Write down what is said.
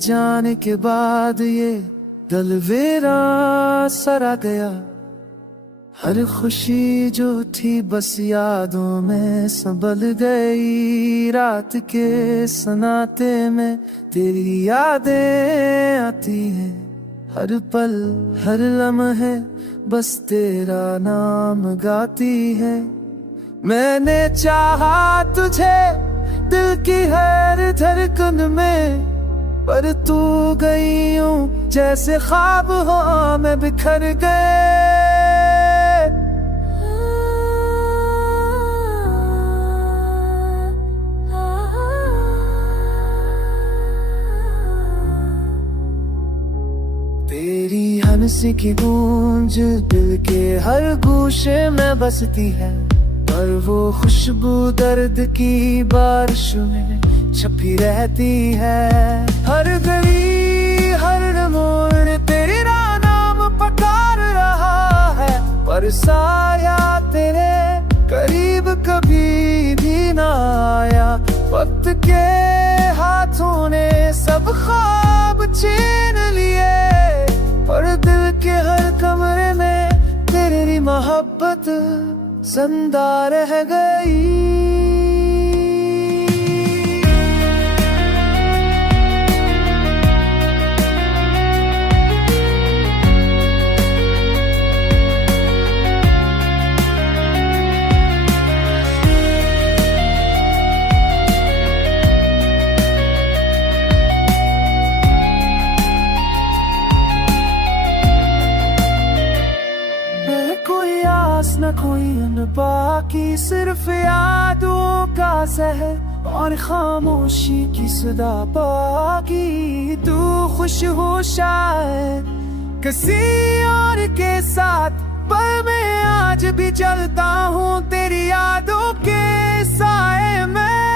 जाने के बाद ये दिल वेरा सरा गया। हर खुशी जो थी बस यादों में संभल गई। रात के सन्नाटे में तेरी यादें आती हैं। हर पल हर लम्हे बस तेरा नाम गाती है। मैंने चाहा तुझे दिल की हर धड़कन में, पर तू गई यूं जैसे ख्वाब हो मैं बिखर गए। तेरी हंसी की गूंज दिल के हर गोशे में बसती है, पर वो खुशबू दर्द की बारिश में छपी रहती है। हर गली हर मोड़ तेरा नाम पुकार रहा है, पर साया तेरे करीब कभी भी ना आया। वक्त के हाथों ने सब ख्वाब छीन लिए, पर दिल के हर कमरे में तेरी मोहब्बत जिंदा रह गई। कोई आस न कोई बाकी, सिर्फ यादों का जहर और खामोशी की सदा बाकी। तू खुश हो शायद किसी और के साथ, पर मैं आज भी चलता हूँ तेरी यादों के साए में।